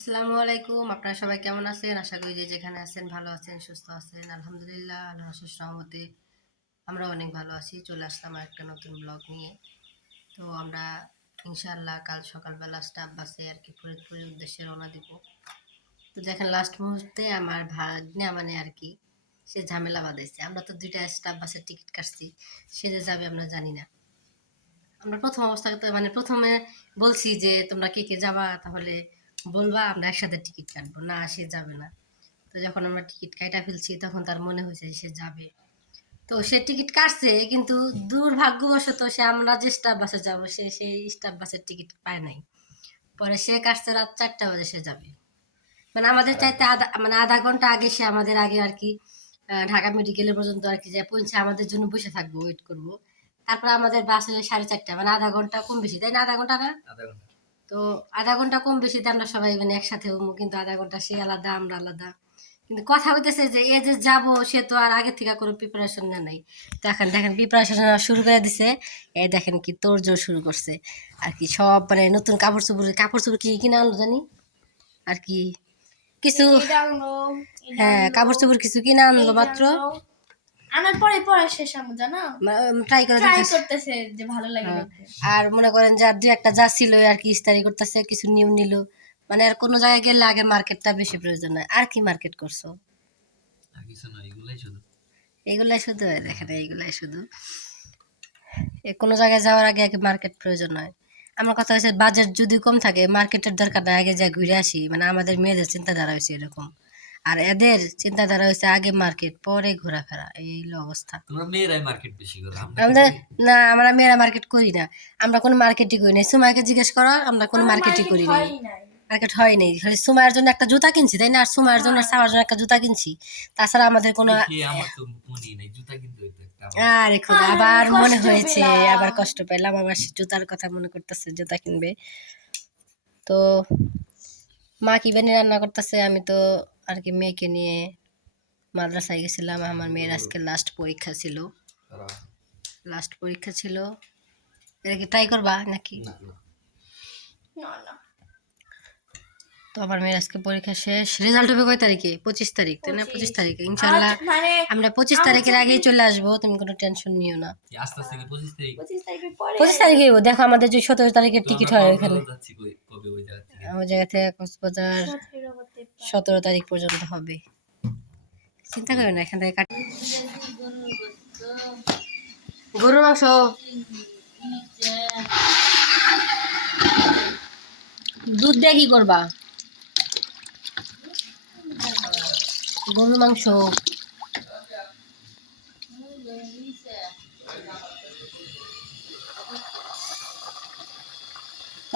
আসসালামু আলাইকুম। আপনারা সবাই কেমন আছেন? আশা করি যে যেখানে আছেন ভালো আছেন, সুস্থ আছেন। আলহামদুলিল্লাহ আল্লাহ আশিস রহমতে আমরা অনেক ভালো আছি। চলে আসলাম একটা নতুন ব্লগ নিয়ে। তো আমরা ইনশাআল্লাহ কাল সকালবেলা স্টাফ বাসে আর কি ফরিদপুরের উদ্দেশ্যে রওনা দিব। তো দেখেন লাস্ট মুহূর্তে আমার ভাগ্নে মানে আর কি, সে ঝামেলা বাঁধাইছে। আমরা তো দুইটা স্টাফ বাসের টিকিট কাটছি। সে যে যাবে আমরা জানি না। আমরা প্রথম অবস্থায় তো মানে প্রথমে বলছি যে তোমরা কে কে যাবা, তাহলে বলবা আমরা একসাথে টিকিট কাটবো। না সে যাবে না। তো যখন আমরা টিকিট কাটা ফেলছি তখন তার মনে হয়েছে সে যাবে। তো সে টিকিট কাটছে কিন্তু দুর্ভাগ্যবশত সে আমরা যে স্টাফ বাসে যাব সে সেই স্টাফ বাসের টিকিট পায় নাই। পরে সে কাটছে রাত চারটা বাজে সে যাবে। মানে আমাদের চাইতে আধা মানে আধা ঘণ্টা আগে সে আমাদের আগে আর কি ঢাকা মেডিকেলের পর্যন্ত আর কি যে পৌঁছে আমাদের জন্য বসে থাকব ওয়েট করব। তারপর আমাদের বাস সাড়ে চারটা মানে আধা ঘণ্টা কম বেশি তাই না আধা ঘণ্টা না? তো আধা ঘণ্টা কম বেশিতে আমরা সবাই মানে একসাথে হব কিন্তু আধা ঘণ্টা সে আলাদা আমরা আলাদা। কিন্তু কথা হইতেছে যে এ যে যাব সে তো আর আগে থেকে কোনো প্রিপারেশন নেয় নাই। তো এখন দেখেন প্রিপারেশন শুরু করে দিছে। এই দেখেন কি তোর জোর শুরু করছে। আর কি সব মানে নতুন কাপড় চোপড় কাপড় চোপড় কি কিনে আনলো জানি? আর কি কিছু হ্যাঁ কাপড় চোপড় কিছু কিনে আনলো মাত্র? আনার পরে পরে শেষ আমি জানো? ট্রাই করে ট্রাই করতেছে যে ভালো লাগে হ্যাঁ। আর মনে করেন যে আর দু একটা যা ছিল আর কি ইস্তারি করতেছে কিছু নিউ নিল। মানে আর কোনো জায়গায় গেলে আগে মার্কেটটা বেশি প্রয়োজন হয়। আর কি মার্কেট করছ? নয় এগুলাই শুধু। দেখেন এইগুলাই শুধু। কোনো জায়গায় যাওয়ার আগে আগে মার্কেট প্রয়োজন হয়। আমার কথা হচ্ছে বাজেট যদি কম থাকে মার্কেটের দরকার আগে যা ঘুরে আসি। মানে আমাদের মেয়েদের চিন্তাধারা হয়েছে এরকম। আর এদের চিন্তাধারা হয়েছে আগে মার্কেট পরে ঘোরাফেরা এই হলো অবস্থা। তোমরা মেয়েরাই মার্কেট বেশি করো আমরা না আমরা মেয়েরা মার্কেট করি না। আমরা কোনো মার্কেটই করি না সুমাইকে জিজ্ঞেস করো আমরা কোনো আমার মার্কেটই করি না মার্কেট হয় নাই। খালি সুমায়ের জন্য একটা জুতা কিনছি তাই না? আর সুমায়ের জন্য আর সামার জন্য একটা জুতা কিনছি। তাছাড়া আমাদের কোনো আমার মনে আমার। আরে খুব আবার মনে হয়েছে আবার কষ্ট পেলাম। আবার সে জুতার কথা মনে করতেছে জুতা কিনবে। তো মা কি বেনি রান্না করতেছে? আমি তো আর কি মেয়েকে নিয়ে মাদ্রাসায় গেছিলাম। আমার মেয়ের আজকে লাস্ট পরীক্ষা ছিল। লাস্ট পরীক্ষা ছিল। এটা কি ট্রাই করবা নাকি? না, না। তো আমার মেয়ের আজকে পরীক্ষা শেষ। রেজাল্ট হবে কয় তারিখে? পঁচিশ তারিখ তাই না? পঁচিশ তারিখে ইনশাল্লাহ মানে আমরা পঁচিশ তারিখের আগেই চলে আসব তুমি কোনো টেনশন নিও না। পঁচিশ তারিখ? দেখো আমাদের যে সতেরো তারিখের টিকিট হয় ওখানে আমার জায়গা থেকে কক্সবাজার সতেরো তারিখ পর্যন্ত হবে। চিন্তা করো না এখান থেকে কাট গরুর মাংস। দুধ দিয়ে কি করবা? গরুর মাংস।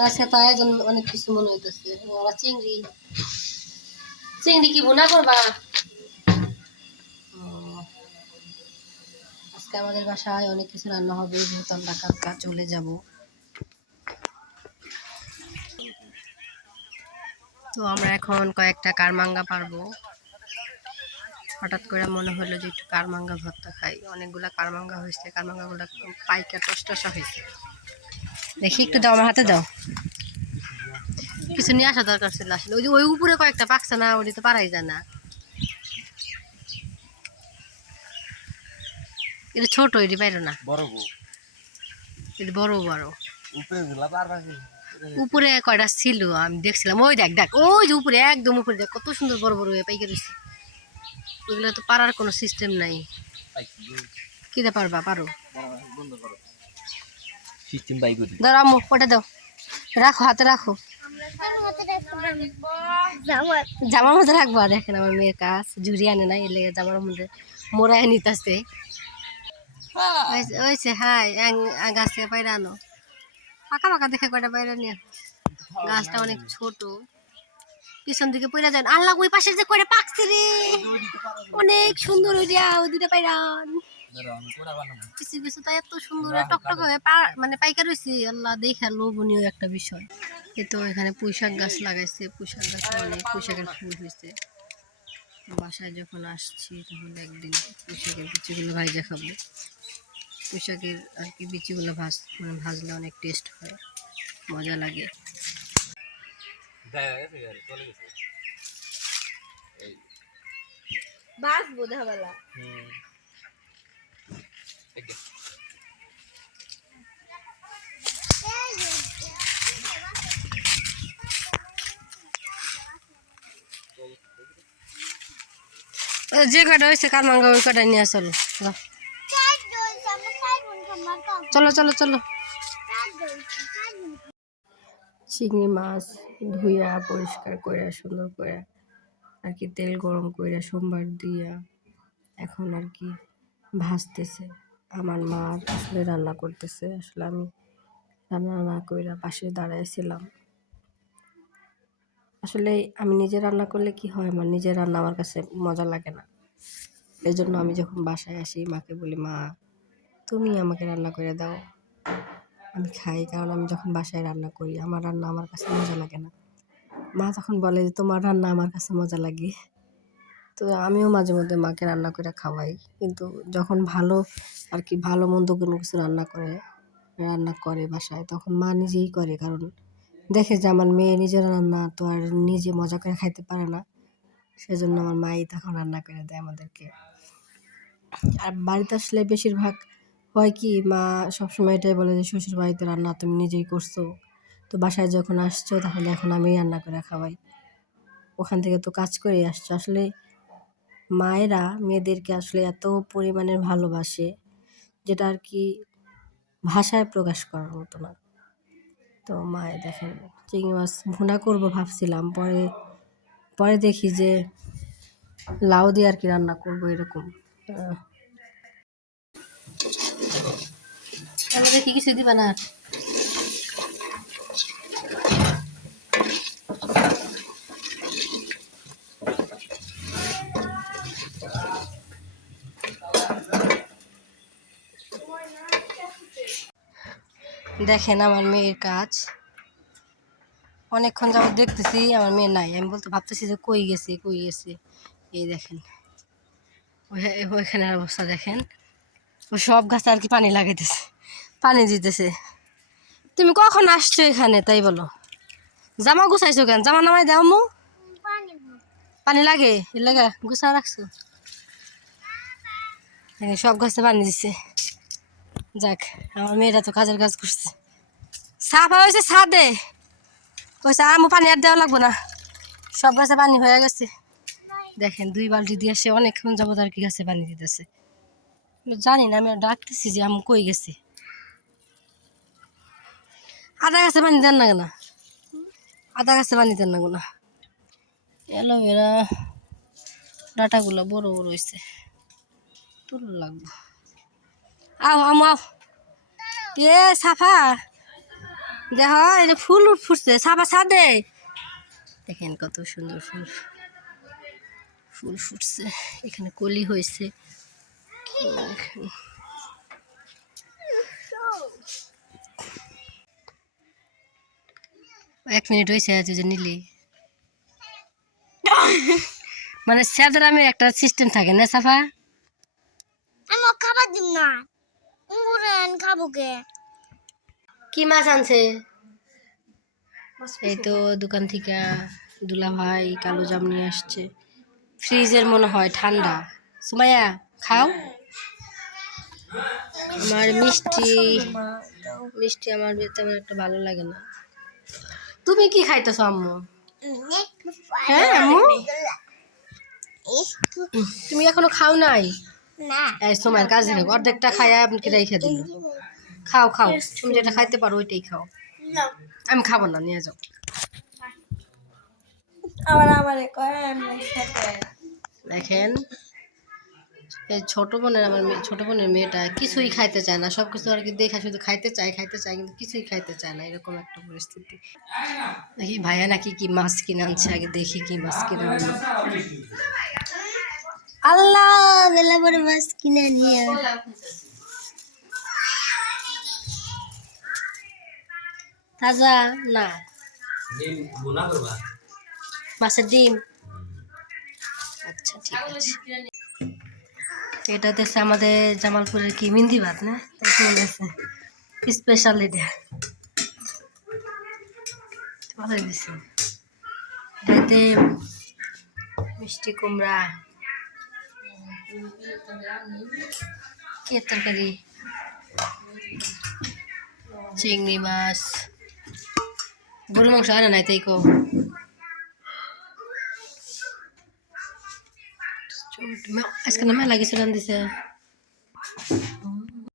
আজকে তো আয়োজন অনেক কিছু মনে হইতেছে। আবার চিংড়ি। চিংড়ি কি ভুনা করবা? আজকে আমাদের বাসায় অনেক কিছু রান্না হবে, যেহেতু আমরা কালকা চলে যাব। তো আমরা এখন কয়েকটা কারমাঙ্গা পারব। হঠাৎ করে মনে হলো যে একটু কারমাঙ্গা ভর্তা খাই। অনেকগুলা কারমাঙ্গা হয়েছে কারমাঙ্গাগুলো পাইকা টসটসা হয়েছে। দেখি একটু দাও আমার হাতে দাও। কিছু নিয়ে আসা দরকার ছিল আসলে। ওই যে ওই উপরে কয়েকটা পাকছে না ওটি তো পারাই যায় না। এটা ছোট এটি পাইল না। বড় এটা বড় বড়। উপরে কয়টা ছিল? আমি দেখছিলাম। ওই দেখ দেখ ওই যে উপরে একদম উপরে দেখ কত সুন্দর বড় বড় হয়ে পাইকে ওইগুলো তো পারার কোনো সিস্টেম নাই। কিতে পারবা? পারো। সিস্টেম বাই করি দাও আম্মু ওটা দাও। রাখো হাতে রাখো। জামার মধ্যে রাখব। দেখেন আমার মেয়ের কাজ ঝুড়ি আনে না এর লেগে জামার মধ্যে মোড়ায় নিতেছে। ওইছে হাই গাছ থেকে পায়রা আনো। পাকা পাকা দেখে কয়টা পায়রা নিয়ে গাছটা অনেক ছোট। পিছন দিকে পড়ে যান। আল্লাহ, ওই পাশে যে করে পাকছে রে। অনেক সুন্দর ওই দিয়া, ওই দুটা পায়রান কিছু কিছু তাই এত সুন্দর টকটক হয়ে মানে পাইকার হয়েছে আল্লাহ দেখা লোভনীয় একটা বিষয়। তো এখানে পুঁইশাক গাছ লাগাইছে, পুঁইশাক গাছে অনেক পুঁইশাকের ফুল হয়েছে বাসায় যখন আসছি, তখন একদিন পুঁইশাকের বিচিগুলো ভাইজা খাব। পুঁইশাকের আর কি বিচিগুলো ভাজ মানে ভাজলে অনেক টেস্ট হয়, মজা লাগে। চলে গেছে। বাস বোধাবেলা হুম। যে। কটা হয়েছে কারমাঙ্গা ওই কটা নিয়ে চলো। চলো চলো চলো। চিংড়ি মাছ। ধুইয়া, পরিষ্কার করে সুন্দর করে আর কি তেল গরম করে সোমবার দিয়া এখন আর কি ভাজতেছে। আমার মা আসলে রান্না করতেছে। আসলে আমি রান্না না কইরা পাশে দাঁড়াইছিলাম আসলে আমি নিজে রান্না করলে কি হয়? আমার নিজের রান্না আমার কাছে মজা লাগে না। এই জন্য আমি যখন বাসায় আসি, মাকে বলি, মা, তুমি আমাকে রান্না করে দাও। আমি খাই কারণ আমি যখন বাসায় রান্না করি, আমার রান্না আমার কাছে মজা লাগে না। মা তখন বলে যে তোমার রান্না আমার কাছে মজা লাগে, তো আমিও মাঝে মধ্যে মাকে রান্না করে খাওয়াই। কিন্তু যখন ভালো আর কি ভালো মন্দ কোনো কিছু রান্না করে রান্না করে বাসায়, তখন মা নিজেই করে। কারণ দেখে যে আমার মেয়ে নিজের রান্না তো আর নিজে মজা করে খাইতে পারে না। সেজন্য আমার মাই তখন রান্না করে দেয় আমাদেরকে। আর বাড়িতে আসলে বেশিরভাগ হয় কি, মা সবসময় এটাই বলে যে শ্বশুর বাড়িতে রান্না তুমি নিজেই করছ। তো বাসায় যখন আসছো, তাহলে এখন আমি রান্না করে খাওয়াই। ওখান থেকে তো কাজ করে আসছো। আসলে মায়েরা মেয়েদেরকে আসলে এত পরিমাণের ভালোবাসে, যেটা আর কি ভাষায় প্রকাশ করার মতো না। তো মায়ে দেখেন, চিংড়ি মাছ ভুনা করব ভাবছিলাম, পরে পরে দেখি যে লাউ দিয়ে আর কি রান্না করব এরকম। আমাদের কি কিছু দিবা না? দেখেন আমার মেয়ের কাজ। অনেকক্ষণ যাবত দেখতেছি, আমার মেয়ে নাই। আমি বলতে ভাবতেছি যে কই গেছে কই গেছে? এই দেখেন। ওই- ওইখানের অবস্থা দেখেন। ও সব গাছে আর কি পানি লাগাইতেছে। পানি দিতেছে। তুমি কখন আসছো এখানে? তাই বলো। জামা গুছাইছো কেন? জামা নামাই দাও মু। পানি লাগে? এর লাগা গুছা রাখছো? সব গাছে পানি দিছে। যাক, আমার মেয়েরা তো কাজের কাজ করছে। সাফা হয়েছে ছাদে। কইছে আমু পানি আর দেওয়া লাগবো না। সব গাছে পানি হয়ে গেছে। দেখেন, দুই বালতি দিয়ে সে অনেকক্ষণ যাবত আর কি গাছে পানি দিতেছে। জানি না, আমি ডাকতেছি যে আমি কই গেছি। আদা গাছে পানি দেন না কেন? আদা গাছে পানি দেন না কেন? অ্যালোভেরা ডাটাগুলো বড় বড় হয়েছে তুল লাগবো। আও আম আও। এ, সাফা। দেখ এটা ফুল ফুটছে। সাফা, ছাদে। দেখেন কত সুন্দর ফুল। ফুল ফুটছে। এখানে কলি হয়েছে। এক মিনিট হয়েছে আজ যে নিলি। মানে স্যাদের আমি একটা সিস্টেম থাকে না সাফা? আমি খাবার দিম না। মুরেন খাব কে? কি মাছ আনছে? এই তো দোকান থেকে দুলা ভাই কালো জাম নিয়ে আসছে। ফ্রিজের মনে হয় ঠান্ডা। সুমাইয়া খাও। আমার মিষ্টি মিষ্টি আমার তেমন একটা ভালো লাগে না। তুমি কি খাইতেছো আম্মু? হ্যাঁ আম্মু? তুমি এখনও খাও নাই? না। এই সময়ের কাজ দেখো অর্ধেকটা খাই আপনাকে রেখে দিল খাও খাও। তুমি যেটা খাইতে পারো ওইটাই খাও। আমি খাব না নিয়ে যাও। আমার আমার কয় আমি সাথে দেখেন এই ছোট বোনের আমার মেয়ে ছোট বোনের মেয়েটা কিছুই খাইতে চায় না। সব কিছু আর কি দেখা শুধু খাইতে চায় খাইতে চায় কিন্তু কিছুই খাইতে চায় না এরকম একটা পরিস্থিতি। দেখি ভাইয়া নাকি কি মাছ কিনে আনছে আগে দেখি কি মাছ কিনে আনলো। আল্লাহ বেলা করে মাছ কিনে নিয়ে তাজা না। মাছের ডিম। আচ্ছা ঠিক আছে। এটা হচ্ছে আমাদের জামালপুরের কি, মিন্দি ভাত না? স্পেশাল এটা। সাথে মিষ্টি কুমড়া, কি তরকারি? চিংড়ি মাছ। গরু মাংস আনে নাই তাই কো আজকে না মেলা কিছু রান দিছে